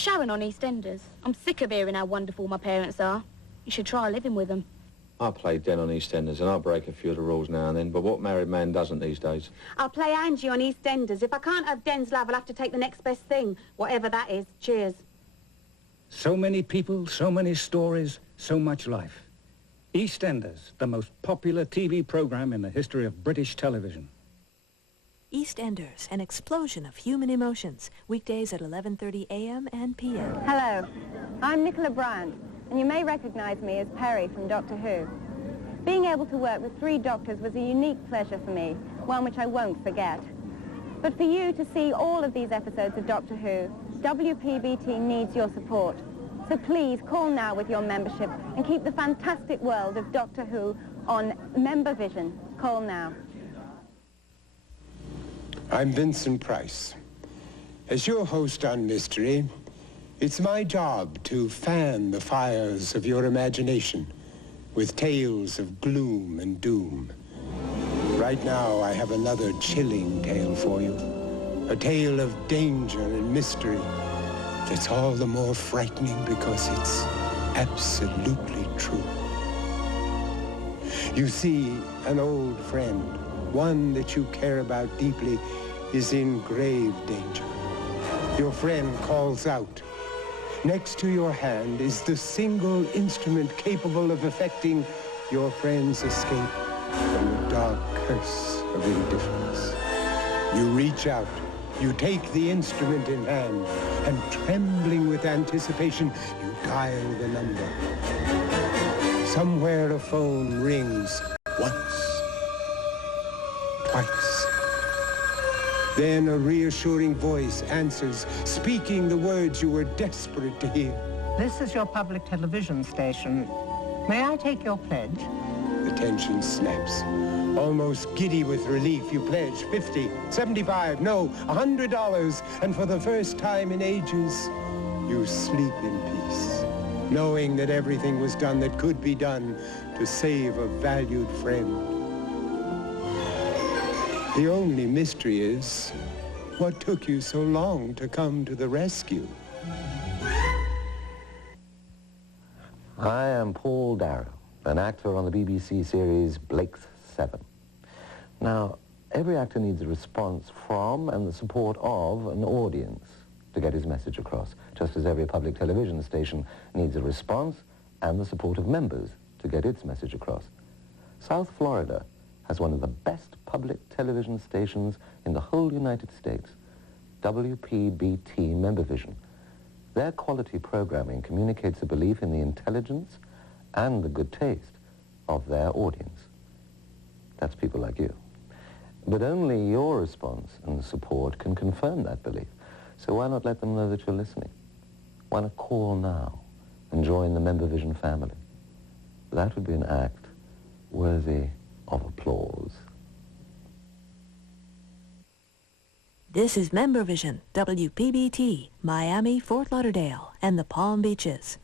Sharon on EastEnders. I'm sick of hearing how wonderful my parents are. You should try living with them. I play Den on EastEnders and I break a few of the rules now and then, but what married man doesn't these days? I'll play Angie on EastEnders. If I can't have Den's love, I'll have to take the next best thing, whatever that is. Cheers. So many people, so many stories, so much life. EastEnders, the most popular TV program in the history of British television. EastEnders, an explosion of human emotions. Weekdays at 11:30 a.m. and p.m. Hello, I'm Nicola Bryant, and you may recognize me as Perry from Doctor Who. Being able to work with 3 doctors was a unique pleasure for me, one which I won't forget. But for you to see all of these episodes of Doctor Who, WPBT needs your support. So please call now with your membership and keep the fantastic world of Doctor Who on Member Vision. Call now. I'm Vincent Price. As your host on Mystery, it's my job to fan the fires of your imagination with tales of gloom and doom. Right now, I have another chilling tale for you. A tale of danger and mystery that's all the more frightening because it's absolutely true. You see, an old friend, one that you care about deeply, is in grave danger. Your friend calls out. Next to your hand is the single instrument capable of effecting your friend's escape from the dark curse of indifference. You reach out, you take the instrument in hand, and trembling with anticipation, you dial the number. Somewhere a phone rings once, twice. Then a reassuring voice answers, speaking the words you were desperate to hear. This is your public television station. May I take your pledge? The tension snaps. Almost giddy with relief, you pledge $50, $75, no, $100, and for the first time in ages, you sleep in peace, knowing that everything was done that could be done to save a valued friend. The only mystery is, what took you so long to come to the rescue? I am Paul Darrow, an actor on the BBC series Blake's 7. Now, every actor needs a response from and the support of an audience to get his message across, just as every public television station needs a response and the support of members to get its message across. South Florida has one of the best public television stations in the whole United States, WPBT Member Vision. Their quality programming communicates a belief in the intelligence and the good taste of their audience. That's people like you. But only your response and support can confirm that belief. So why not let them know that you're listening? Why not call now and join the Member Vision family? That would be an act worthy of applause. This is Member Vision, WPBT, Miami, Fort Lauderdale, and the Palm Beaches.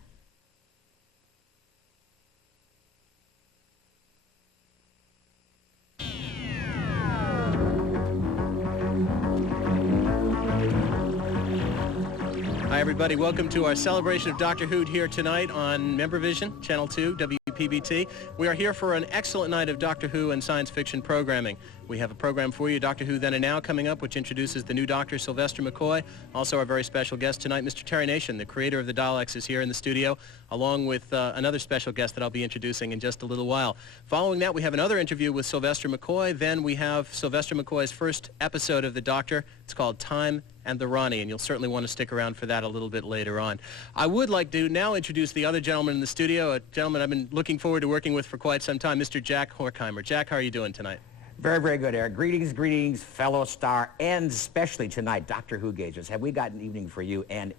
Hi, everybody. Welcome to our celebration of Doctor Who here tonight on Member Vision, Channel 2, WPBT. We are here for an excellent night of Doctor Who and science fiction programming. We have a program for you, Doctor Who Then and Now, coming up, which introduces the new Doctor, Sylvester McCoy. Also, our very special guest tonight, Mr. Terry Nation, the creator of the Daleks, is here in the studio, along with another special guest that I'll be introducing in just a little while. Following that, we have another interview with Sylvester McCoy. Then we have Sylvester McCoy's first episode of The Doctor. It's called Time and the Ronnie, and you'll certainly want to stick around for that a little bit later on. I would like to now introduce the other gentleman in the studio, a gentleman I've been looking forward to working with for quite some time, Mr. Jack Horkheimer. Jack, how are you doing tonight? Very, very good, Eric. Greetings, greetings, fellow star, and especially tonight, Doctor Who Gauges. Have we got an evening for you? And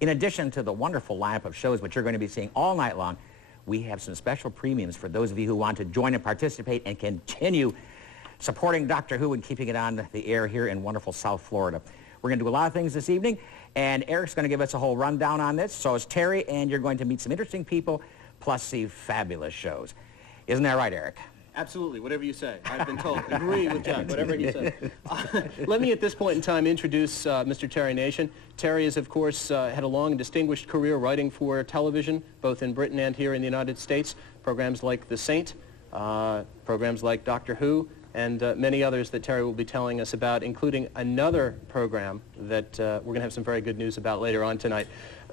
in addition to the wonderful lineup of shows which you're going to be seeing all night long, we have some special premiums for those of you who want to join and participate and continue supporting Doctor Who and keeping it on the air here in wonderful South Florida. We're going to do a lot of things this evening, and Eric's going to give us a whole rundown on this. So is Terry, and you're going to meet some interesting people, plus see fabulous shows. Isn't that right, Eric? Absolutely, whatever you say. I've been told. Agree with Jack, whatever he says. Let me at this point in time introduce Mr. Terry Nation. Terry has, of course, had a long and distinguished career writing for television, both in Britain and here in the United States. Programs like The Saint, programs like Doctor Who, and many others that Terry will be telling us about, including another program that we're going to have some very good news about later on tonight.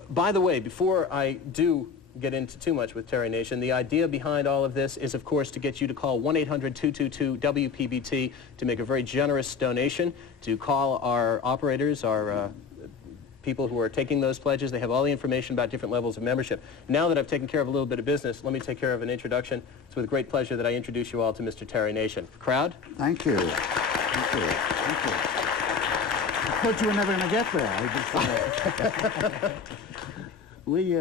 By the way, before I do get into too much with Terry Nation, the idea behind all of this is, of course, to get you to call 1-800-222-WPBT to make a very generous donation, to call our operators, our people who are taking those pledges. They have all the information about different levels of membership. Now that I've taken care of a little bit of business, let me take care of an introduction. It's with great pleasure that I introduce you all to Mr. Terry Nation. Crowd? Thank you. Thank you. Thank you. I thought you were never going to get there. We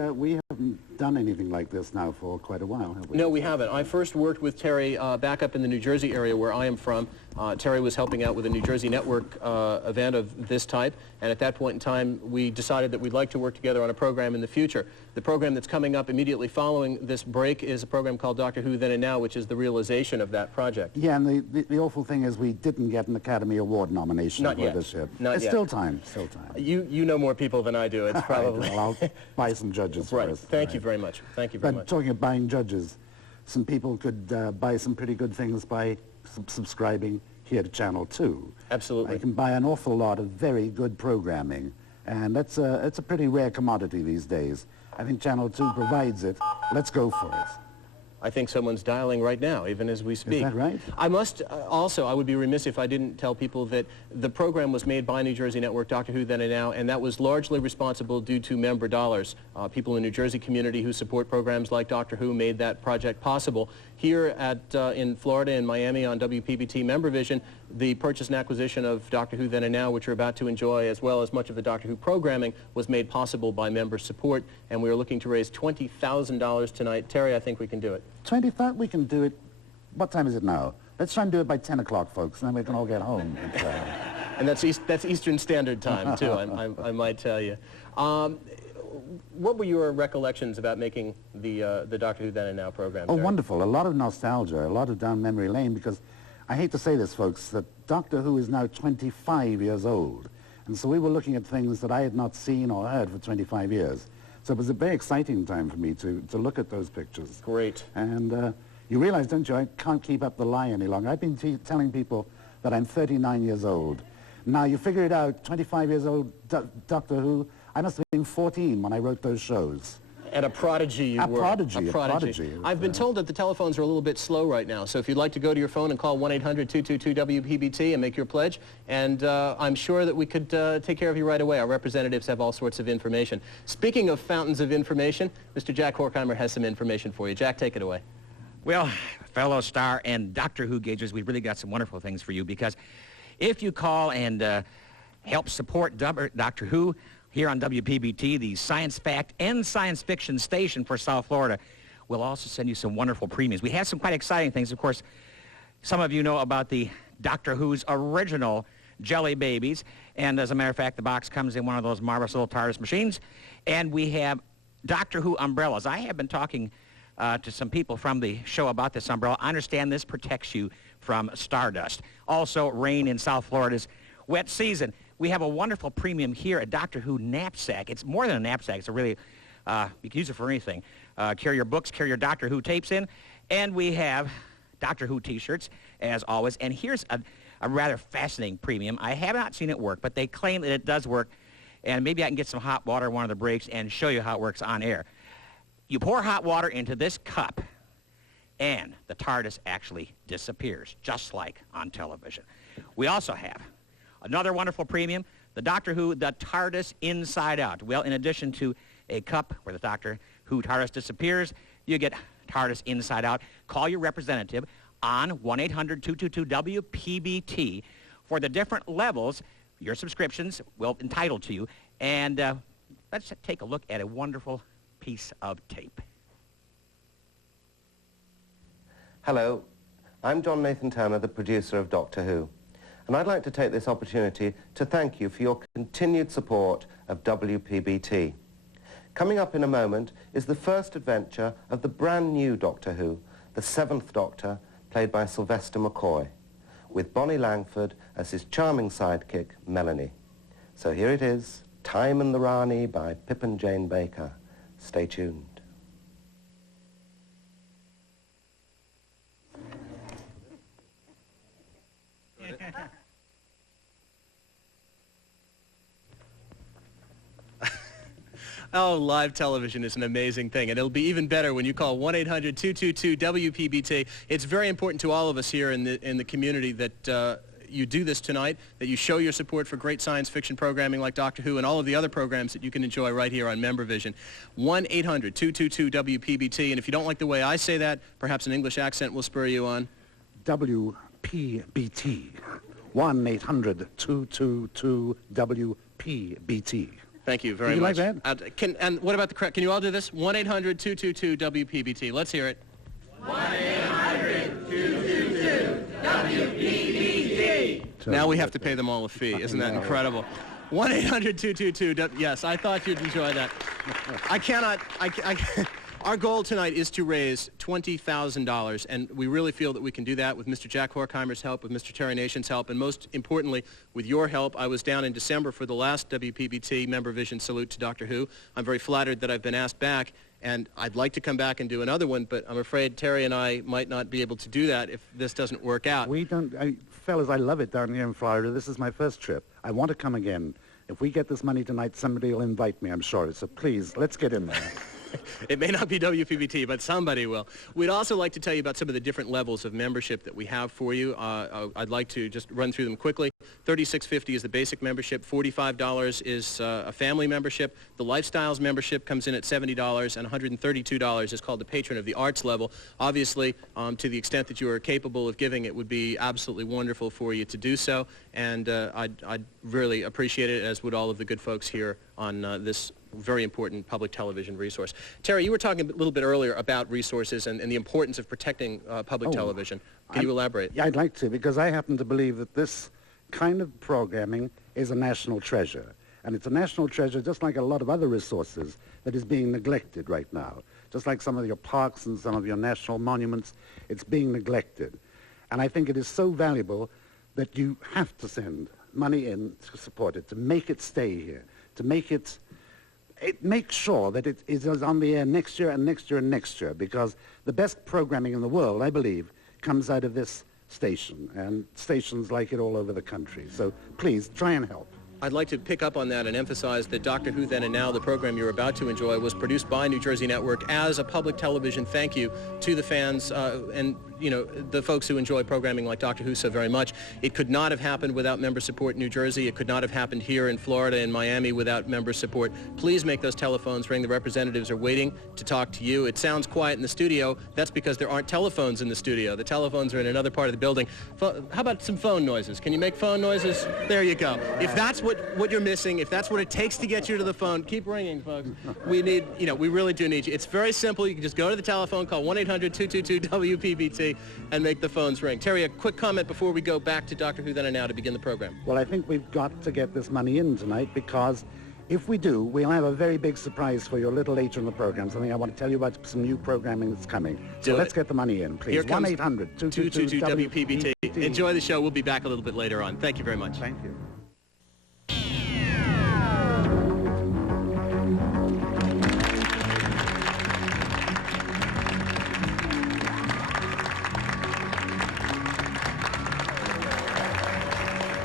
haven't done anything like this now for quite a while, have we? No, we haven't. I first worked with Terry back up in the New Jersey area where I am from. Terry was helping out with a New Jersey network event of this type, and at that point in time, we decided that we'd like to work together on a program in the future. The program that's coming up immediately following this break is a program called Doctor Who Then and Now, which is the realization of that project. Yeah, and the awful thing is we didn't get an Academy Award nomination for this yet. Not yet. Still time, still time. You know more people than I do. It's probably... Well, I'll buy some judges right. first. Thank you very much. Thank you very much. But talking of buying judges, some people could buy some pretty good things by subscribing here to Channel 2. Absolutely. They can buy an awful lot of very good programming, and it's a pretty rare commodity these days. I think Channel 2 provides it. Let's go for it. I think someone's dialing right now, even as we speak. Is that right? I must also, I would be remiss if I didn't tell people that the program was made by New Jersey Network, Doctor Who Then and Now, and that was largely responsible due to member dollars. People in the New Jersey community who support programs like Doctor Who made that project possible. Here in Florida and Miami on WPBT Membervision, the purchase and acquisition of Doctor Who Then and Now, which you're about to enjoy, as well as much of the Doctor Who programming, was made possible by member support, and we are looking to raise $20,000 tonight. Terry, I think we can do it. 20,000? We can do it. What time is it now? Let's try and do it by 10 o'clock, folks, and then we can all get home. And that's Eastern Standard Time, too, I might tell you. What were your recollections about making the Doctor Who Then and Now program? Oh, Terry? wonderful. A lot of nostalgia, a lot of down memory lane, because I hate to say this, folks, that Doctor Who is now 25 years old. And so we were looking at things that I had not seen or heard for 25 years. So it was a very exciting time for me to look at those pictures. Great. And you realize, don't you, I can't keep up the lie any longer. I've been telling people that I'm 39 years old. Now, you figure it out, 25 years old, Doctor Who, I must have been 14 when I wrote those shows. And a prodigy you were. A prodigy. I've been told that the telephones are a little bit slow right now, so if you'd like to go to your phone and call 1-800-222-WPBT and make your pledge, and I'm sure that we could take care of you right away. Our representatives have all sorts of information. Speaking of fountains of information, Mr. Jack Horkheimer has some information for you. Jack, take it away. Well, fellow Star and Doctor Who Gauges, we've really got some wonderful things for you, because if you call and help support Doctor Who, here on WPBT, the science fact and science fiction station for South Florida, we'll also send you some wonderful premiums. We have some quite exciting things. Of course, some of you know about the Doctor Who's original Jelly Babies. And as a matter of fact, the box comes in one of those marvelous little TARDIS machines. And we have Doctor Who umbrellas. I have been talking to some people from the show about this umbrella. I understand this protects you from stardust. Also, rain in South Florida's wet season. We have a wonderful premium here, a Doctor Who knapsack. It's more than a knapsack. It's a really, you can use it for anything. Carry your books, carry your Doctor Who tapes in. And we have Doctor Who t-shirts, as always. And here's a rather fascinating premium. I have not seen it work, but they claim that it does work. And maybe I can get some hot water in one of the breaks and show you how it works on air. You pour hot water into this cup, and the TARDIS actually disappears, just like on television. We also have another wonderful premium, the Doctor Who, the TARDIS Inside Out. Well, in addition to a cup where the Doctor Who TARDIS disappears, you get TARDIS Inside Out. Call your representative on 1-800-222-WPBT for the different levels your subscriptions will entitle to you. And let's take a look at a wonderful piece of tape. Hello, I'm John Nathan Turner, the producer of Doctor Who. And I'd like to take this opportunity to thank you for your continued support of WPBT. Coming up in a moment is the first adventure of the brand new Doctor Who, the 7th Doctor, played by Sylvester McCoy, with Bonnie Langford as his charming sidekick, Melanie. So here it is, Time and the Rani by Pip and Jane Baker. Stay tuned. Oh, live television is an amazing thing, and it'll be even better when you call 1-800-222-WPBT. It's very important to all of us here in the community that you do this tonight, that you show your support for great science fiction programming like Doctor Who and all of the other programs that you can enjoy right here on MemberVision. 1-800-222-WPBT, and if you don't like the way I say that, perhaps an English accent will spur you on. WPBT. 1-800-222-WPBT. Thank you very much. You like that? And what about the correct? Can you all do this? 1-800-222-WPBT. Let's hear it. 1-800-222-WPBT. Now we have to pay them all a fee. Isn't that incredible? 1-800-222. Yes, I thought you'd enjoy that. Our goal tonight is to raise $20,000, and we really feel that we can do that with Mr. Jack Horkheimer's help, with Mr. Terry Nation's help, and most importantly, with your help. I was down in December for the last WPBT MemberVision Salute to Doctor Who. I'm very flattered that I've been asked back, and I'd like to come back and do another one, but I'm afraid Terry and I might not be able to do that if this doesn't work out. We don't, fellas, I love it down here in Florida. This is my first trip. I want to come again. If we get this money tonight, somebody will invite me, I'm sure. So please, let's get in there. It may not be WPBT, but somebody will. We'd also like to tell you about some of the different levels of membership that we have for you. I'd like to just run through them quickly. $36.50 is the basic membership. $45 is a family membership. The Lifestyles membership comes in at $70, and $132 is called the Patron of the Arts level. Obviously, to the extent that you are capable of giving, it would be absolutely wonderful for you to do so, and I'd really appreciate it, as would all of the good folks here on this very important public television resource. Terry, you were talking a little bit earlier about resources and the importance of protecting public television. Can you elaborate? Yeah, I'd like to, because I happen to believe that this kind of programming is a national treasure. And it's a national treasure just like a lot of other resources that is being neglected right now. Just like some of your parks and some of your national monuments, it's being neglected. And I think it is so valuable that you have to send money in to support it, to make it stay here, to make it make sure that it is on the air next year and next year and next year, because the best programming in the world, I believe, comes out of this station, and stations like it all over the country. So please, try and help. I'd like to pick up on that and emphasize that Doctor Who Then and Now, the program you're about to enjoy, was produced by New Jersey Network as a public television thank you to the fans and, you know, the folks who enjoy programming like Doctor Who so very much. It could not have happened without member support in New Jersey. It could not have happened here in Florida and Miami without member support. Please make those telephones ring. The representatives are waiting to talk to you. It sounds quiet in the studio. That's because there aren't telephones in the studio. The telephones are in another part of the building. How about some phone noises? Can you make phone noises? There you go. If that's what you're missing, if that's what it takes to get you to the phone, keep ringing, folks. We need, you know, we really do need you. It's very simple. You can just go to the telephone, call 1-800-222-WPBT, and make the phones ring. Terry, a quick comment before we go back to Doctor Who Then and Now to begin the program. Well, I think we've got to get this money in tonight, because if we do, we'll have a very big surprise for you a little later in the program. Something I want to tell you about, some new programming that's coming. So let's get the money in, please. 1-800-222-WPBT. Enjoy the show. We'll be back a little bit later on. Thank you very much. Thank you.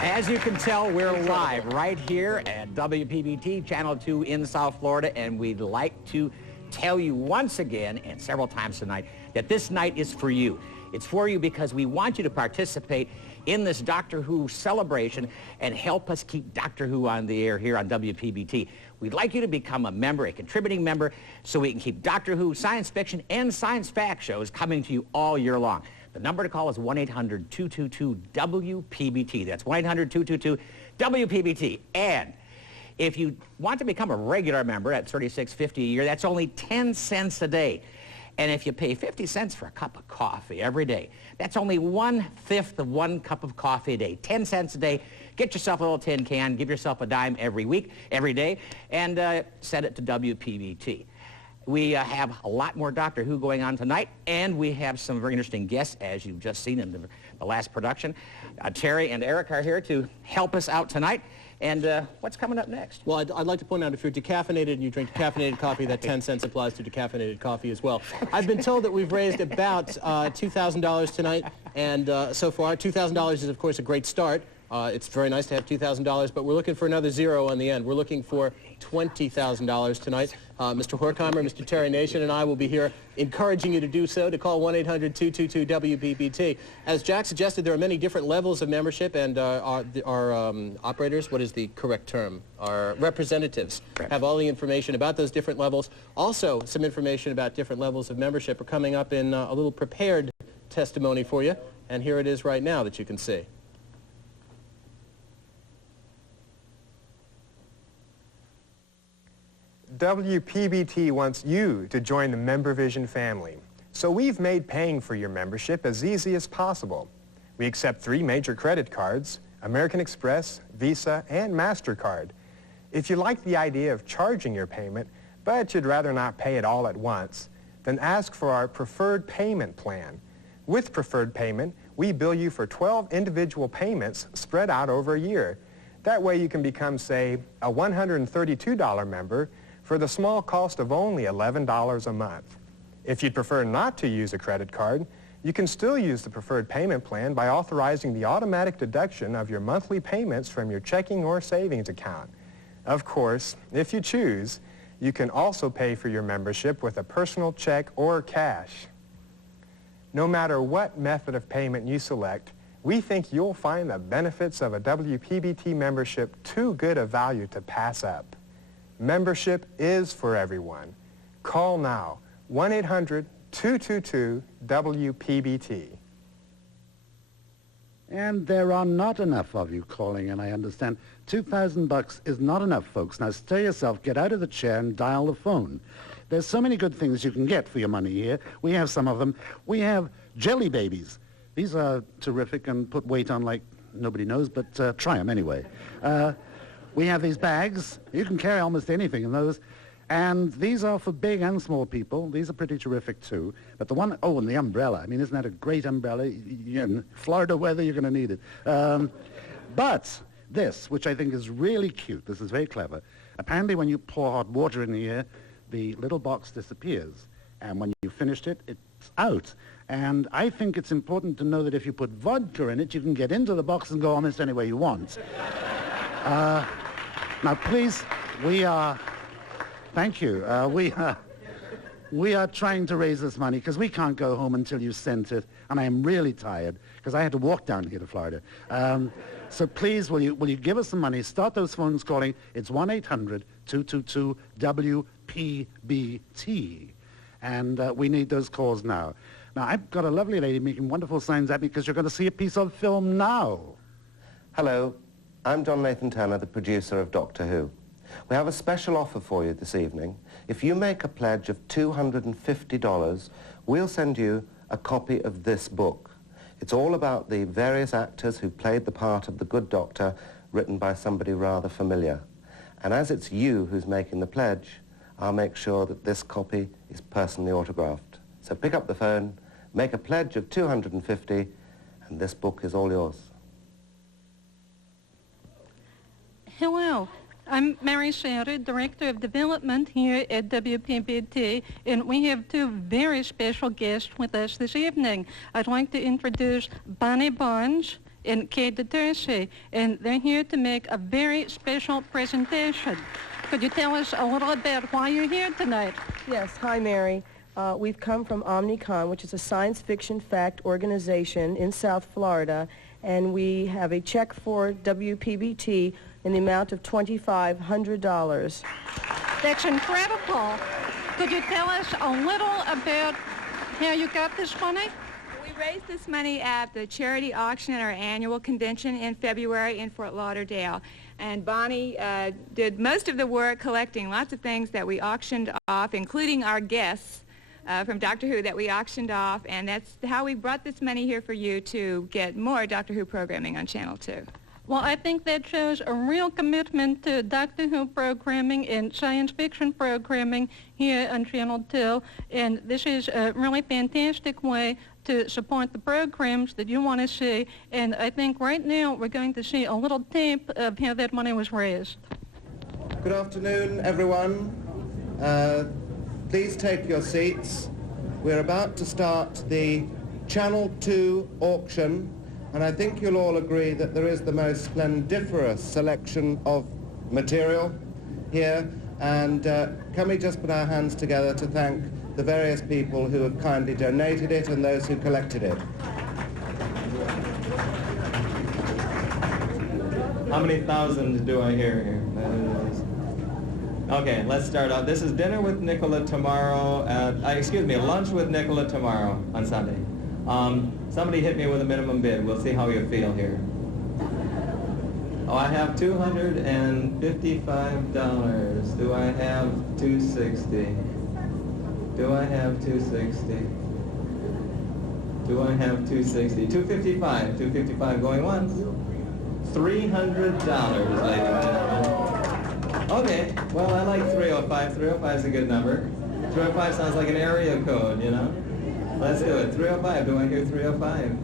As you can tell, we're live right here at WPBT Channel 2 in South Florida, and we'd like to tell you once again, and several times tonight, that this night is for you. It's for you because we want you to participate in this Doctor Who celebration and help us keep Doctor Who on the air here on WPBT. We'd like you to become a member, a contributing member, so we can keep Doctor Who, science fiction, and science fact shows coming to you all year long. The number to call is 1-800-222-WPBT. That's 1-800-222-WPBT. And if you want to become a regular member at $36.50 a year, that's only 10 cents a day. And if you pay 50 cents for a cup of coffee every day, that's only 1/5 of 1 cup of coffee a day. 10 cents a day. Get yourself a little tin can, give yourself a dime every week, every day, and send it to WPBT. We have a lot more Doctor Who going on tonight, and we have some very interesting guests, as you've just seen in the last production. Terry and Eric are here to help us out tonight. And what's coming up next? Well, I'd like to point out, if you're decaffeinated and you drink decaffeinated coffee, that 10 cents applies to decaffeinated coffee as well. I've been told that we've raised about $2,000 tonight, and so far, $2,000 is, of course, a great start. It's very nice to have $2,000, but we're looking for another zero on the end. We're looking for $20,000 tonight. Mr. Horkheimer, Mr. Terry Nation, and I will be here encouraging you to do so, to call 1-800-222-WPBT. As Jack suggested, there are many different levels of membership, and our operators, what is the correct term? Our representatives have all the information about those different levels. Also, some information about different levels of membership are coming up in a little prepared testimony for you, and here it is right now that you can see. WPBT wants you to join the MemberVision family, so we've made paying for your membership as easy as possible. We accept 3 major credit cards: American Express, Visa, and MasterCard. If you like the idea of charging your payment, but you'd rather not pay it all at once, then ask for our preferred payment plan. With preferred payment, we bill you for 12 individual payments spread out over a year. That way you can become, say, a $132 member for the small cost of only $11 a month. If you'd prefer not to use a credit card, you can still use the preferred payment plan by authorizing the automatic deduction of your monthly payments from your checking or savings account. Of course, if you choose, you can also pay for your membership with a personal check or cash. No matter what method of payment you select, we think you'll find the benefits of a WPBT membership too good a value to pass up. Membership is for everyone. Call now, 1-800-222-WPBT. And there are not enough of you calling, and I understand. $2,000 is not enough, folks. Now stir yourself, get out of the chair, and dial the phone. There's so many good things you can get for your money here. We have some of them. We have jelly babies. These are terrific and put weight on like nobody knows, but try them anyway. We have these bags. You can carry almost anything in those. And these are for big and small people. These are pretty terrific, too. But the one, oh, and the umbrella. I mean, isn't that a great umbrella? In Florida weather, you're going to need it. But this, which I think is really cute, this is very clever. Apparently, when you pour hot water in the air, the little box disappears. And when you've finished it, it's out. And I think it's important to know that if you put vodka in it, you can get into the box and go almost anywhere you want. Now, please, we are... Thank you. We are trying to raise this money because we can't go home until you sent it, and I am really tired because I had to walk down here to Florida. So please, will you give us some money? Start those phones calling. It's 1-800-222-WPBT, and we need those calls now. Now, I've got a lovely lady making wonderful signs at me because you're going to see a piece of film now. Hello, I'm John Nathan Turner, the producer of Doctor Who. We have a special offer for you this evening. If you make a pledge of $250, we'll send you a copy of this book. It's all about the various actors who played the part of the Good Doctor, written by somebody rather familiar. And as it's you who's making the pledge, I'll make sure that this copy is personally autographed. So pick up the phone, make a pledge of $250, and this book is all yours. Hello. I'm Mary Sheridan, Director of Development here at WPBT, and we have 2 very special guests with us this evening. I'd like to introduce Bonnie Barnes and Kate DeTerce, and they're here to make a very special presentation. Could you tell us a little about why you're here tonight? Yes. Hi, Mary. We've come from Omnicon, which is a science fiction fact organization in South Florida, and we have a check for WPBT in the amount of $2,500. That's incredible. Could you tell us a little about how you got this money? We raised this money at the charity auction at our annual convention in February in Fort Lauderdale. And Bonnie did most of the work collecting lots of things that we auctioned off, including our guests from Doctor Who that we auctioned off. And that's how we brought this money here for you to get more Doctor Who programming on Channel 2. Well, I think that shows a real commitment to Doctor Who programming and science fiction programming here on Channel 2, and this is a really fantastic way to support the programs that you want to see, and I think right now we're going to see a little tape of how that money was raised. Good afternoon, everyone. Please take your seats. We're about to start the Channel 2 auction, and I think you'll all agree that there is the most splendiferous selection of material here. And can we just put our hands together to thank the various people who have kindly donated it and those who collected it. How many thousand do I hear here? Okay, let's start out. This is dinner with Nicola tomorrow lunch with Nicola tomorrow on Sunday. Somebody hit me with a minimum bid. We'll see how you feel here. Oh, I have $255. Do I have $260? Do I have $260? Do I have $260? $255. $255 going once. $300, ladies and gentlemen. Okay, well, I like 305. 305 is a good number. 305 sounds like an area code, you know? Let's do it. 305. Do I hear 305?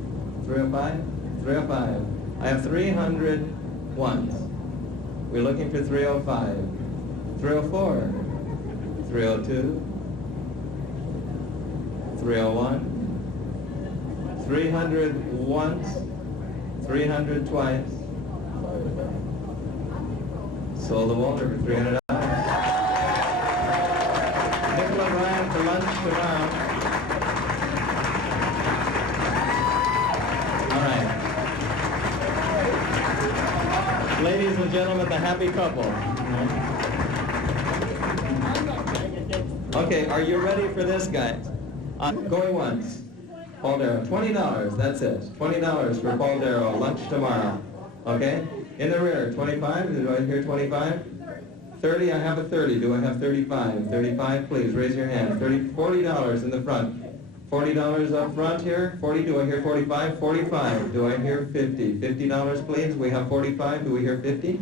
305? 305. I have 300 once. We're looking for 305. 304. 302. 301. 300 once. 300 twice. Sold the Walter for $300. Nicola Bryant for lunch tomorrow. All right. Ladies and gentlemen, the happy couple. Okay, are you ready for this, guys? Going once. Paul Darrow, $20, that's it. $20 for Paul Darrow, lunch tomorrow. Okay? In the rear, 25, do I hear 25? 30, I have a 30, do I have 35? 35, please, raise your hand. $40 in the front. $40 up front here. 40, do I hear 45? 45, do I hear 50? $50, please, we have 45, do we hear 50?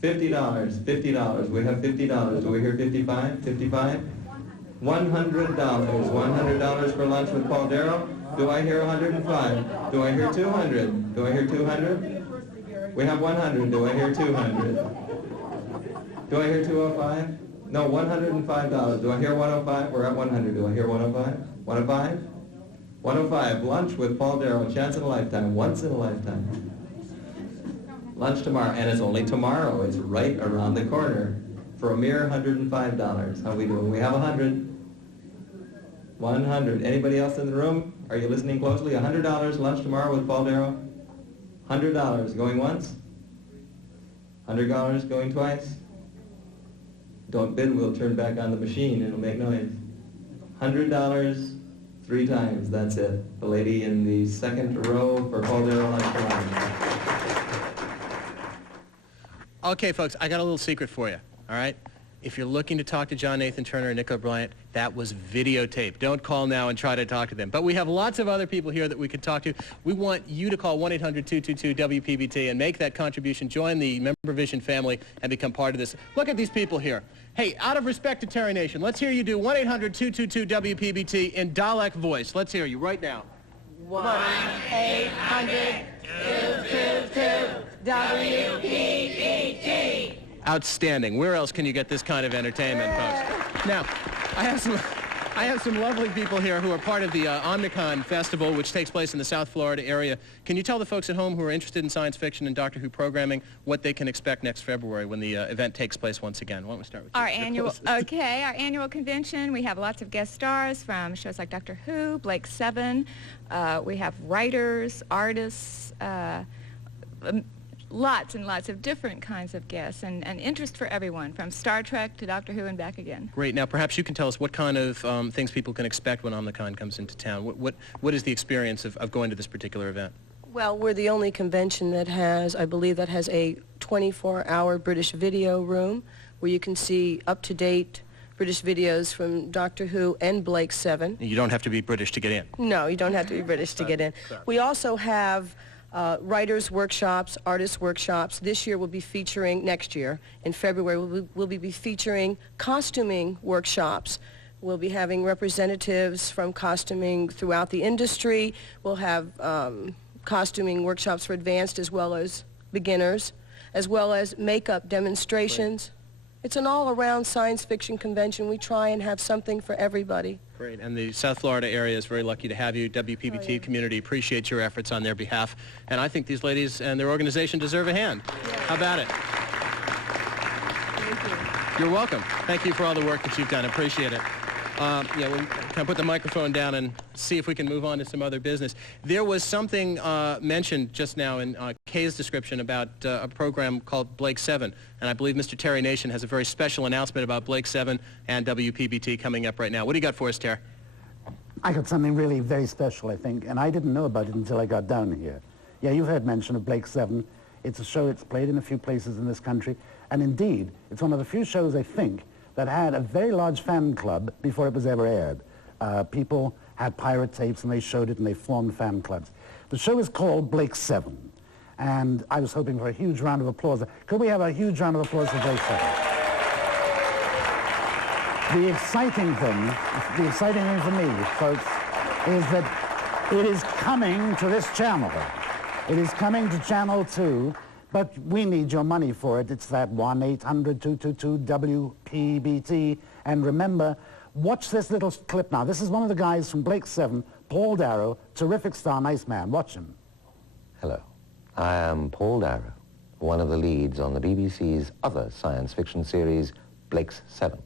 $50, $50, we have $50, do we hear 55? 55? $100, $100 for lunch with Paul Darrow. Do I hear 105? Do I hear 200? Do I hear 200? We have 100. Do I hear 200? Do I hear 205? No, $105. Do I hear 105? We're at 100. Do I hear 105? 105? 105. Lunch with Paul Darrow. Chance in a lifetime. Once in a lifetime. Lunch tomorrow. And it's only tomorrow. It's right around the corner for a mere $105. How we doing? We have 100. 100. Anybody else in the room? Are you listening closely? $100. Lunch tomorrow with Paul Darrow. $100 going once. $100 going twice. Don't bid, we'll turn back on the machine, it'll make noise. $100 3 times, that's it. The lady in the second row for Paul Darrow. Okay, folks, I got a little secret for you, all right? If you're looking to talk to John Nathan Turner and Nicola Bryant, that was videotape. Don't call now and try to talk to them. But we have lots of other people here that we could talk to. We want you to call 1-800-222-WPBT and make that contribution. Join the Member Vision family and become part of this. Look at these people here. Hey, out of respect to Terry Nation, let's hear you do 1-800-222-WPBT in Dalek voice. Let's hear you right now. 1-800-222-WPBT. Outstanding. Where else can you get this kind of entertainment, folks? Now, I have some lovely people here who are part of the Omnicon Festival, which takes place in the South Florida area. Can you tell the folks at home who are interested in science fiction and Doctor Who programming what they can expect next February when the event takes place once again? Why don't we start with you? Our annual convention. We have lots of guest stars from shows like Doctor Who, Blake 7. We have writers, artists, lots and lots of different kinds of guests and interest for everyone, from Star Trek to Doctor Who and back again. Great. Now, perhaps you can tell us what kind of things people can expect when Omnicon comes into town. What is the experience of going to this particular event? Well, we're the only convention that has, I believe, that has a 24-hour British video room where you can see up-to-date British videos from Doctor Who and Blake 7. You don't have to be British to get in. No, you don't have to be British to get in. We also have writers' workshops, artists' workshops. This year we'll be featuring, next year, in February, we'll be featuring costuming workshops. We'll be having representatives from costuming throughout the industry. We'll have costuming workshops for advanced as well as beginners, as well as makeup demonstrations. Great. It's an all-around science fiction convention. We try and have something for everybody. Great, and the South Florida area is very lucky to have you. WPBT community appreciates your efforts on their behalf, and I think these ladies and their organization deserve a hand. Yeah. How about it? Thank you. You're welcome. Thank you for all the work that you've done. Appreciate it. Yeah, we'll kind of put the microphone down and see if we can move on to some other business. There was something mentioned just now in Kay's description about a program called Blake 7, and I believe Mr. Terry Nation has a very special announcement about Blake 7 and WPBT coming up right now. What do you got for us, Terry? I got something really very special, I think, and I didn't know about it until I got down here. Yeah, you've heard mention of Blake 7. It's a show that's played in a few places in this country, and indeed, it's one of the few shows, I think, that had a very large fan club before it was ever aired. People had pirate tapes and they showed it and they formed fan clubs. The show is called Blake 7, and I was hoping for a huge round of applause. Could we have a huge round of applause for Blake 7? The exciting thing for me, folks, is that it is coming to this channel. It is coming to Channel 2. But we need your money for it. It's that 1-800-222-WPBT. And remember, watch this little clip now. This is one of the guys from Blake 7, Paul Darrow, terrific star, nice man. Watch him. Hello. I am Paul Darrow, one of the leads on the BBC's other science fiction series, Blake's 7.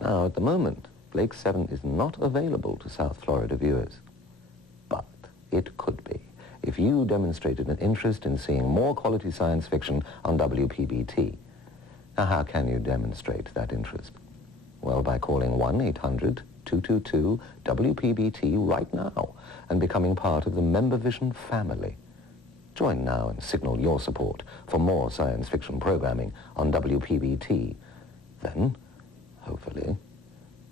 Now, at the moment, Blake 7 is not available to South Florida viewers. But it could be, if you demonstrated an interest in seeing more quality science fiction on WPBT. Now, how can you demonstrate that interest? Well, by calling 1-800-222-WPBT right now and becoming part of the MemberVision family. Join now and signal your support for more science fiction programming on WPBT. Then, hopefully,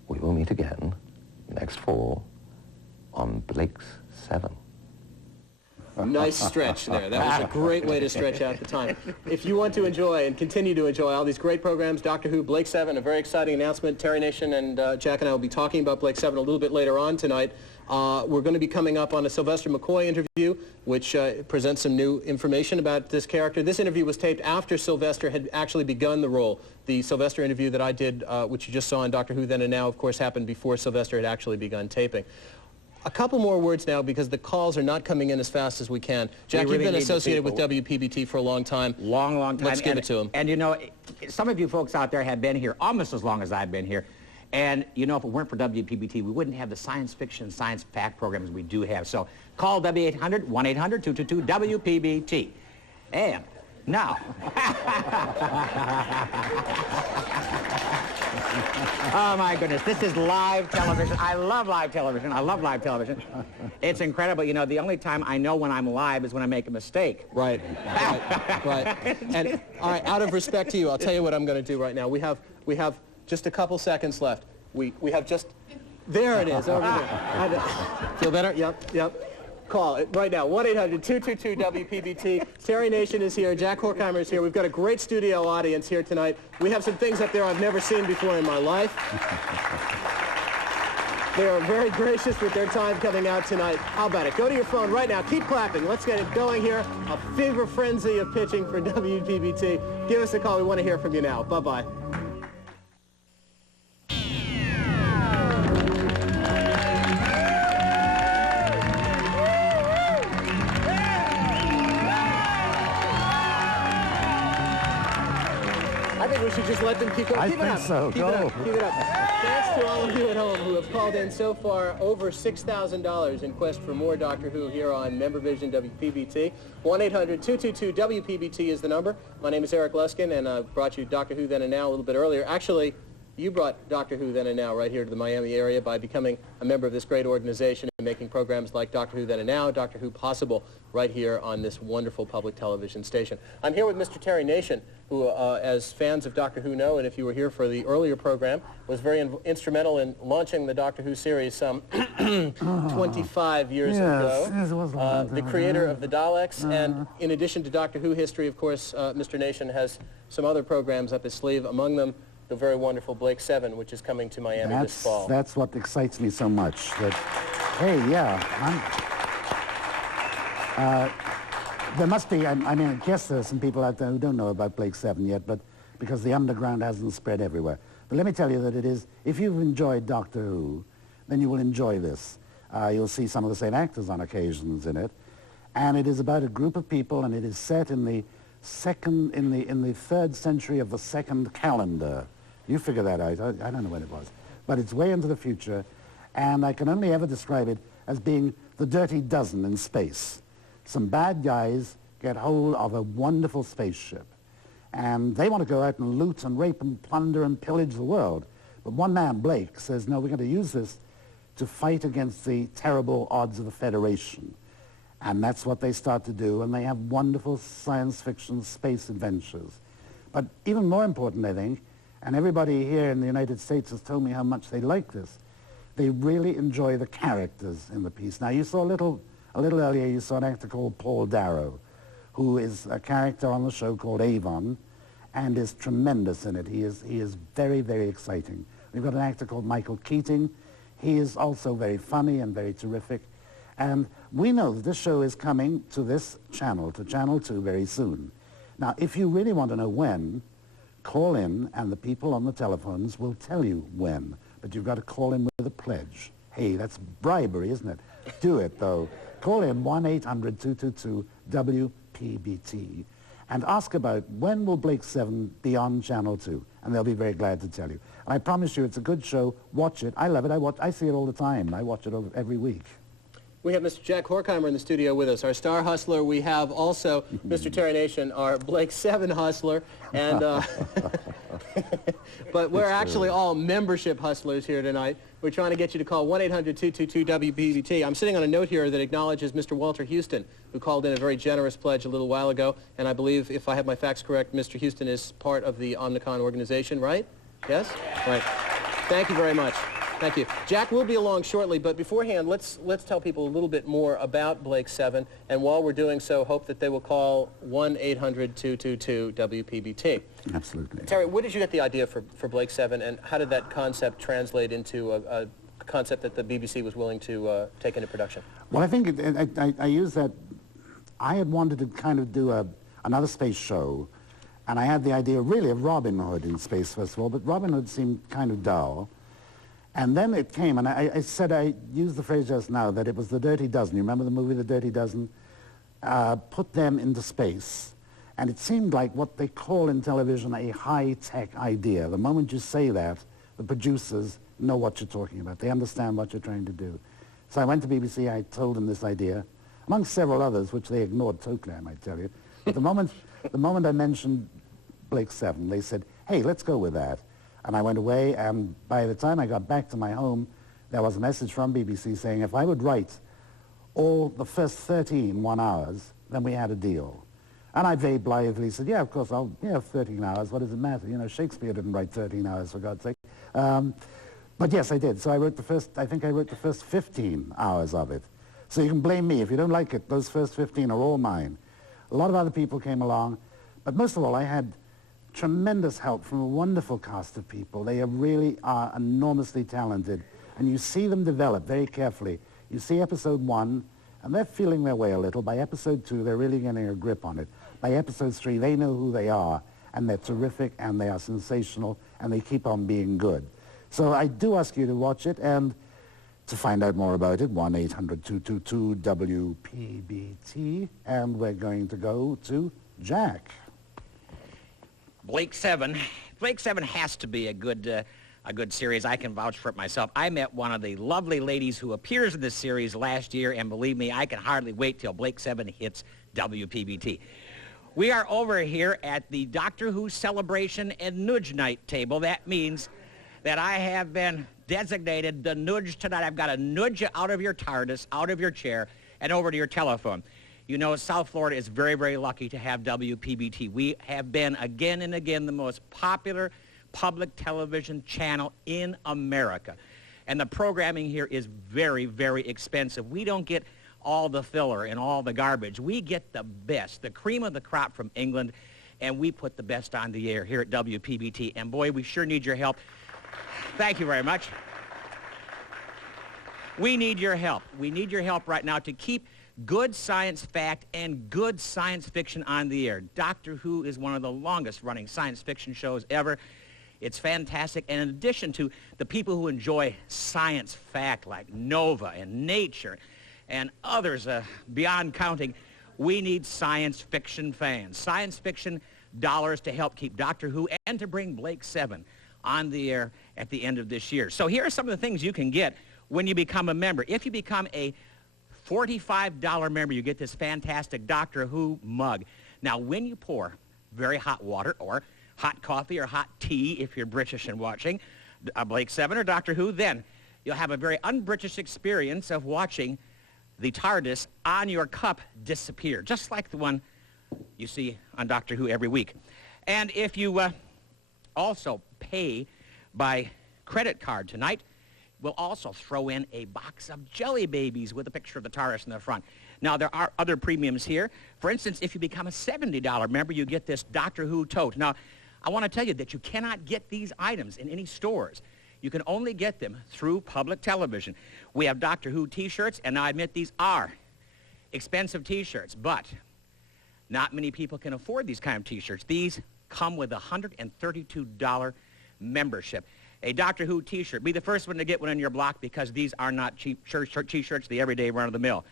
we will meet again next fall on Blake's 7. Nice stretch there. That was a great way to stretch out the time. If you want to enjoy and continue to enjoy all these great programs, Doctor Who, Blake 7, a very exciting announcement. Terry Nation and Jack and I will be talking about Blake 7 a little bit later on tonight. We're going to be coming up on a Sylvester McCoy interview, which presents some new information about this character. This interview was taped after Sylvester had actually begun the role. The Sylvester interview that I did, which you just saw on Doctor Who Then and Now, of course, happened before Sylvester had actually begun taping. A couple more words now, because the calls are not coming in as fast as we can. Jack, you've been associated with WPBT for a long time. Long time. Let's give it to him. And you know, some of you folks out there have been here almost as long as I've been here. And you know, if it weren't for WPBT, we wouldn't have the science fiction, science fact programs we do have. So call W800, 1-800-222-WPBT. And now. Oh, my goodness. This is live television. I love live television. I love live television. It's incredible. You know, the only time I know when I'm live is when I make a mistake. Right. Right. And, all right, out of respect to you, I'll tell you what I'm going to do right now. We have just a couple seconds left. We have just... There it is, over there. Feel better? Yep. Call it right now, 1-800-222-WPBT. Terry Nation is here. Jack Horkheimer is here. We've got a great studio audience here tonight. We have some things up there I've never seen before in my life. They are very gracious with their time coming out tonight. How about it? Go to your phone right now. Keep clapping. Let's get it going here. A fever frenzy of pitching for WPBT. Give us a call. We want to hear from you now. Bye-bye. I think we should just let them keep going. Keep it up. So. Keep it up. Keep it up. Thanks to all of you at home who have called in so far over $6,000 in quest for more Doctor Who here on MemberVision WPBT. 1-800-222-WPBT is the number. My name is Eric Luskin, and I brought you Doctor Who Then and Now a little bit earlier. Actually, You brought Doctor Who Then and Now right here to the Miami area by becoming a member of this great organization and making programs like Doctor Who Then and Now, Doctor Who Possible, right here on this wonderful public television station. I'm here with Mr. Terry Nation, who, as fans of Doctor Who know, and if you were here for the earlier program, was very instrumental in launching the Doctor Who series some 25 years ago. Yes, it was a long time the creator of the Daleks, and in addition to Doctor Who history, of course, Mr. Nation has some other programs up his sleeve, among them the very wonderful Blake 7, which is coming to Miami this fall. That's what excites me so much. That, hey, yeah, there must be, I mean, I guess there are some people out there who don't know about Blake 7 yet, but because the underground hasn't spread everywhere. But let me tell you that it is, if you've enjoyed Doctor Who, then you will enjoy this. You'll see some of the same actors on occasions in it. And it is about a group of people, and it is set in the in the 3rd century of the 2nd calendar. You figure that out. I don't know when it was. But it's way into the future, and I can only ever describe it as being the Dirty Dozen in space. Some bad guys get hold of a wonderful spaceship, and they want to go out and loot and rape and plunder and pillage the world. But one man, Blake, says, no, we're going to use this to fight against the terrible odds of the Federation. And that's what they start to do, and they have wonderful science fiction space adventures. But even more important, I think, and everybody here in the United States has told me how much they like this, they really enjoy the characters in the piece. Now, you saw a little earlier, you saw an actor called Paul Darrow, who is a character on the show called Avon, and is tremendous in it. He is very, very exciting. We've got an actor called Michael Keating. He is also very funny and very terrific. And we know that this show is coming to this channel, to Channel 2, very soon. Now, if you really want to know when, call in, and the people on the telephones will tell you when. But you've got to call in with a pledge. Hey, that's bribery, isn't it? Do it, though. Call in 1-800-222-WPBT and ask about when will Blake 7 be on Channel 2, and they'll be very glad to tell you. And I promise you, it's a good show. Watch it. I love it. I see it all the time. I watch it every week. We have Mr. Jack Horkheimer in the studio with us, our star hustler. We have also Mr. Terry Nation, our Blake 7 hustler. And, but we're actually all membership hustlers here tonight. We're trying to get you to call 1-800-222-WPBT. I'm sitting on a note here that acknowledges Mr. Walter Houston, who called in a very generous pledge a little while ago. And I believe, if I have my facts correct, Mr. Houston is part of the Omnicon organization, right? Yes? Right. Thank you very much. Thank you. Jack will be along shortly, but beforehand, let's tell people a little bit more about Blake 7, and while we're doing so, hope that they will call 1-800-222-WPBT. Absolutely. Terry, where did you get the idea for Blake 7, and how did that concept translate into a concept that the BBC was willing to take into production? Well, I think I use that. I had wanted to kind of do another space show, and I had the idea really of Robin Hood in space, first of all, but Robin Hood seemed kind of dull. And then it came, and I used the phrase just now that it was the Dirty Dozen. You remember the movie The Dirty Dozen? Put them into space. And it seemed like what they call in television a high-tech idea. The moment you say that, the producers know what you're talking about. They understand what you're trying to do. So I went to BBC, I told them this idea, among several others, which they ignored totally, I might tell you. But the moment I mentioned Blake 7, they said, hey, let's go with that. And I went away, and by the time I got back to my home, there was a message from BBC saying if I would write all the first 13 1 hours, then we had a deal. And I very blithely said, yeah, of course, 13 hours, what does it matter? You know, Shakespeare didn't write 13 hours, for God's sake. But yes, I did. So I wrote I think I wrote the first 15 hours of it. So you can blame me. If you don't like it, those first 15 are all mine. A lot of other people came along, but most of all, I had tremendous help from a wonderful cast of people. They really are enormously talented, and you see them develop very carefully. You see episode 1, and they're feeling their way a little. By episode 2, they're really getting a grip on it. By episode 3, they know who they are, and they're terrific, and they are sensational, and they keep on being good. So I do ask you to watch it, and to find out more about it, 1-800-222-WPBT, and we're going to go to Jack. Blake 7. Blake 7 has to be a good series. I can vouch for it myself. I met one of the lovely ladies who appears in this series last year, and believe me, I can hardly wait till Blake 7 hits WPBT. We are over here at the Doctor Who Celebration and Nudge Night table. That means that I have been designated the nudge tonight. I've got to nudge you out of your TARDIS, out of your chair, and over to your telephone. You know, South Florida is very, very lucky to have WPBT. We have been, again and again, the most popular public television channel in America. And the programming here is very, very expensive. We don't get all the filler and all the garbage. We get the best, the cream of the crop from England, and we put the best on the air here at WPBT. And boy, we sure need your help. Thank you very much. We need your help. We need your help right now to keep good science fact and good science fiction on the air. Doctor Who is one of the longest running science fiction shows ever. It's fantastic. And in addition to the people who enjoy science fact like Nova and Nature and others beyond counting, we need science fiction fans. Science fiction dollars to help keep Doctor Who and to bring Blake 7 on the air at the end of this year. So here are some of the things you can get when you become a member. If you become a $45 member, you get this fantastic Doctor Who mug. Now, when you pour very hot water or hot coffee or hot tea, if you're British and watching, Blake 7 or Doctor Who, then you'll have a very un-British experience of watching the TARDIS on your cup disappear, just like the one you see on Doctor Who every week. And if you also pay by credit card tonight, we'll also throw in a box of Jelly Babies with a picture of the TARDIS in the front. Now, there are other premiums here. For instance, if you become a $70 member, you get this Doctor Who tote. Now, I want to tell you that you cannot get these items in any stores. You can only get them through public television. We have Doctor Who T-shirts, and I admit these are expensive T-shirts, but not many people can afford these kind of T-shirts. These come with a $132 membership. A Doctor Who T-shirt. Be the first one to get one in your block because these are not cheap T-shirts, the everyday run-of-the-mill.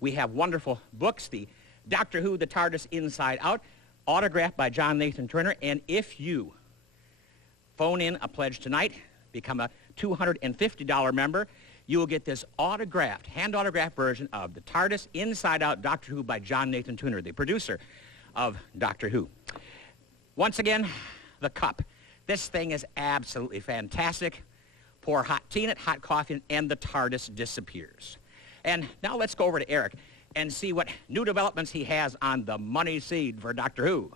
We have wonderful books, the Doctor Who, the TARDIS Inside Out, autographed by John Nathan Turner, and if you phone in a pledge tonight, become a $250 member, you will get this autographed, hand-autographed version of the TARDIS Inside Out Doctor Who by John Nathan Turner, the producer of Doctor Who. Once again, the cup. This thing is absolutely fantastic. Pour hot tea in it, hot coffee, and the TARDIS disappears. And now let's go over to Eric and see what new developments he has on the money scene for Doctor Who.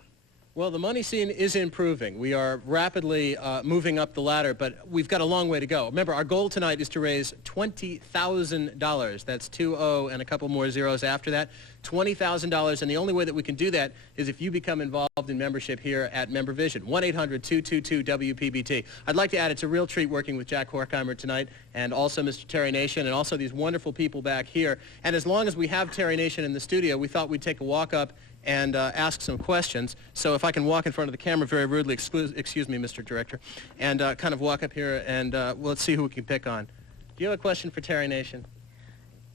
Well, the money scene is improving. We are rapidly moving up the ladder, but we've got a long way to go. Remember, our goal tonight is to raise $20,000. That's 20 and a couple more zeros after that. $20,000, and the only way that we can do that is if you become involved in membership here at MemberVision. 1-800-222-WPBT. I'd like to add it's a real treat working with Jack Horkheimer tonight, and also Mr. Terry Nation, and also these wonderful people back here. And as long as we have Terry Nation in the studio, we thought we'd take a walk up and ask some questions. So if I can walk in front of the camera very rudely, excuse me, Mr. Director, and kind of walk up here and well, let's see who we can pick on. Do you have a question for Terry Nation?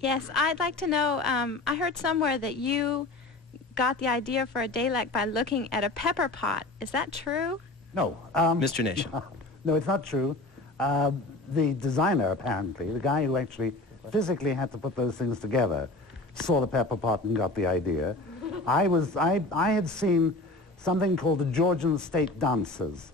Yes, I'd like to know, I heard somewhere that you got the idea for a Dalek by looking at a pepper pot. Is that true? No. Mr. Nation. No, it's not true. The designer, apparently, the guy who actually physically had to put those things together, saw the pepper pot and got the idea. I had seen something called the Georgian State Dancers,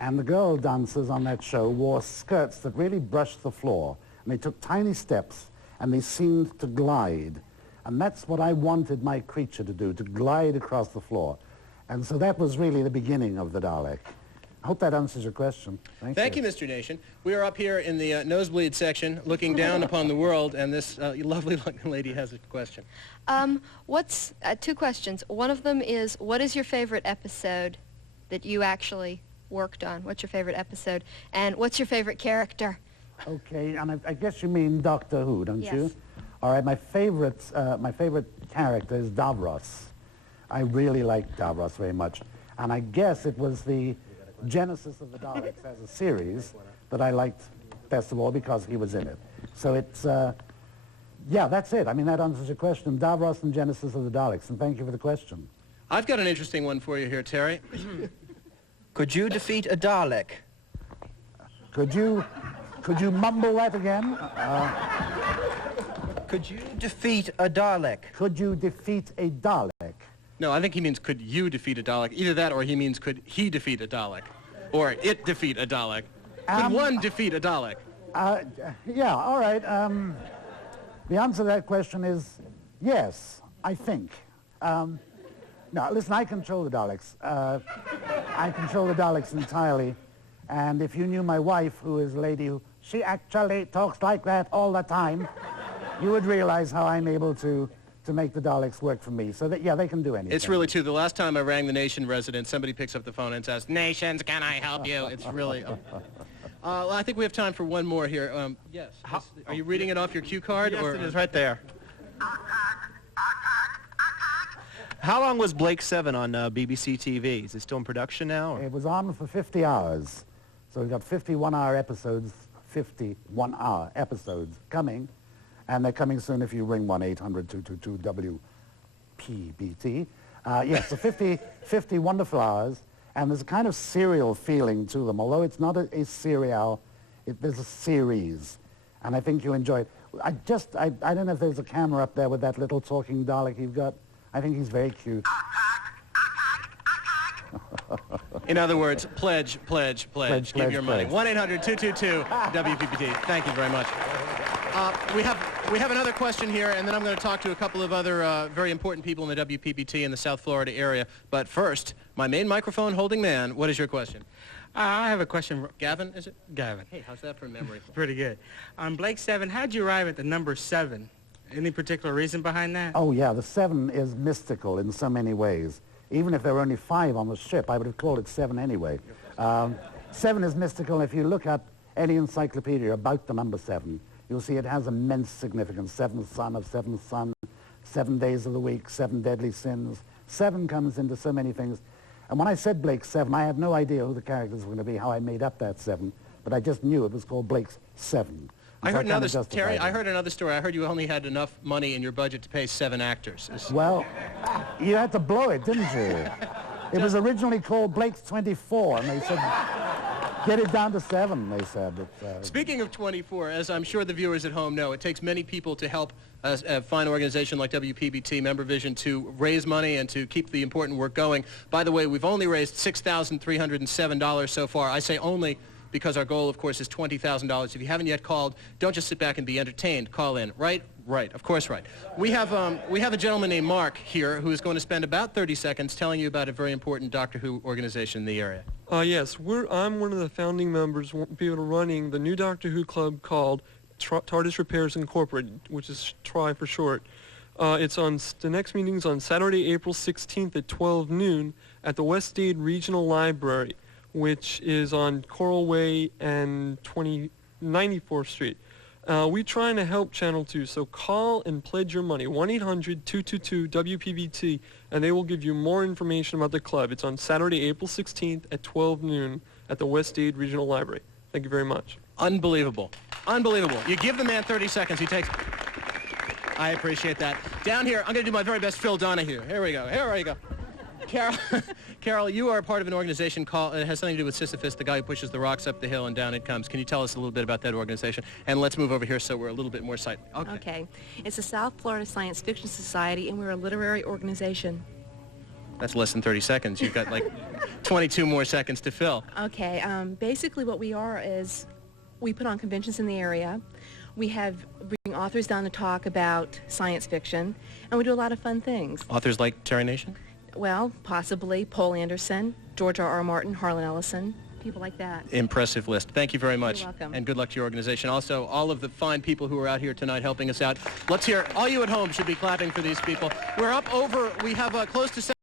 and the girl dancers on that show wore skirts that really brushed the floor, and they took tiny steps, and they seemed to glide. And that's what I wanted my creature to do, to glide across the floor. And so that was really the beginning of the Dalek. I hope that answers your question. Thank you, Mr. Nation. We are up here in the nosebleed section looking down upon the world, and this lovely looking lady has a question. Two questions. One of them is, what is your favorite episode that you actually worked on? What's your favorite episode? And what's your favorite character? Okay, and I guess you mean Doctor Who, don't you? Yes. All right, my favorite character is Davros. I really like Davros very much. And I guess it was the Genesis of the Daleks as a series that I liked best of all because he was in it. So it's, yeah, that's it. I mean, that answers your question. Davros and Genesis of the Daleks, and thank you for the question. I've got an interesting one for you here, Terry. Could you defeat a Dalek? Could you mumble that again? Could you defeat a Dalek? Could you defeat a Dalek? No, I think he means could you defeat a Dalek. Either that or he means could he defeat a Dalek. Or it defeat a Dalek. Could one defeat a Dalek? Yeah, all right. The answer to that question is yes, I think. Now, listen, I control the Daleks. I control the Daleks entirely. And if you knew my wife, who is a lady who, she actually talks like that all the time, you would realize how I'm able to make the Daleks work for me. So that, yeah, they can do anything. It's really true. The last time I rang the Nation resident, somebody picks up the phone and says, "Nations, can I help you?" It's really... well, I think we have time for one more here. Yes. Are you reading it off your cue card? Yes, or? It is right there. How long was Blake 7 on BBC TV? Is it still in production now? Or? It was on for 50 hours. So we've got 51-hour episodes, 51-hour episodes coming. And they're coming soon if you ring 1-800-222-WPBT. Yes, so 50 wonderful hours. And there's a kind of serial feeling to them. Although it's not a serial, there's a series. And I think you'll enjoy it. I don't know if there's a camera up there with that little talking Dalek you've got. I think he's very cute. In other words, pledge. Give your money. 1-800-222-WPBT. Thank you very much. We have another question here, and then I'm going to talk to a couple of other very important people in the WPBT in the South Florida area. But first, my main microphone holding man, what is your question? I have a question. Gavin, is it? Gavin. Hey, how's that from memory? Pretty good. On Blake 7, how'd you arrive at the number 7? Any particular reason behind that? Oh, yeah, the 7 is mystical in so many ways. Even if there were only 5 on the ship, I would have called it 7 anyway. 7 is mystical. If you look up any encyclopedia about the number 7, you'll see it has immense significance. 7th son of 7th son, 7 days of the week, 7 deadly sins. 7 comes into so many things. And when I said Blake 7, I had no idea who the characters were going to be, how I made up that 7, but I just knew it was called Blake's 7. I heard another, Terry, I heard another story. I heard you only had enough money in your budget to pay 7 actors. Well, you had to blow it, didn't you? It was originally called Blake's 24, and they said, get it down to 7, they said. Speaking of 24, as I'm sure the viewers at home know, it takes many people to help a fine organization like WPBT, Member Vision, to raise money and to keep the important work going. By the way, we've only raised $6,307 so far. I say only because our goal, of course, is $20,000. If you haven't yet called, don't just sit back and be entertained. Call in. Right? Right. Of course, right. We have a gentleman named Mark here who is going to spend about 30 seconds telling you about a very important Doctor Who organization in the area. Yes, I'm one of the founding members running the new Doctor Who club called TARDIS Repairs Incorporated, which is TRI for short. The next meeting's on Saturday, April 16th at 12 noon at the West Dade Regional Library, which is on Coral Way and 94th Street. We're trying to help Channel 2, so call and pledge your money, 1-800-222-WPBT, and they will give you more information about the club. It's on Saturday, April 16th at 12 noon at the West Dade Regional Library. Thank you very much. Unbelievable. Unbelievable. You give the man 30 seconds, he takes... I appreciate that. Down here, I'm going to do my very best Phil Donahue. Here we go. Here we go. Carol, you are part of an organization called, it has something to do with Sisyphus, the guy who pushes the rocks up the hill and down it comes. Can you tell us a little bit about that organization? And let's move over here so we're a little bit more sight. Okay. It's the South Florida Science Fiction Society, and we're a literary organization. That's less than 30 seconds. You've got like 22 more seconds to fill. Okay. Basically what we are is we put on conventions in the area. We bring authors down to talk about science fiction, and we do a lot of fun things. Authors like Terry Nation? Well, possibly Paul Anderson, George R.R. Martin, Harlan Ellison, people like that. Impressive list. Thank you very much. You're welcome. And good luck to your organization. Also, all of the fine people who are out here tonight helping us out. Let's hear, all you at home should be clapping for these people. We're up over, we have close to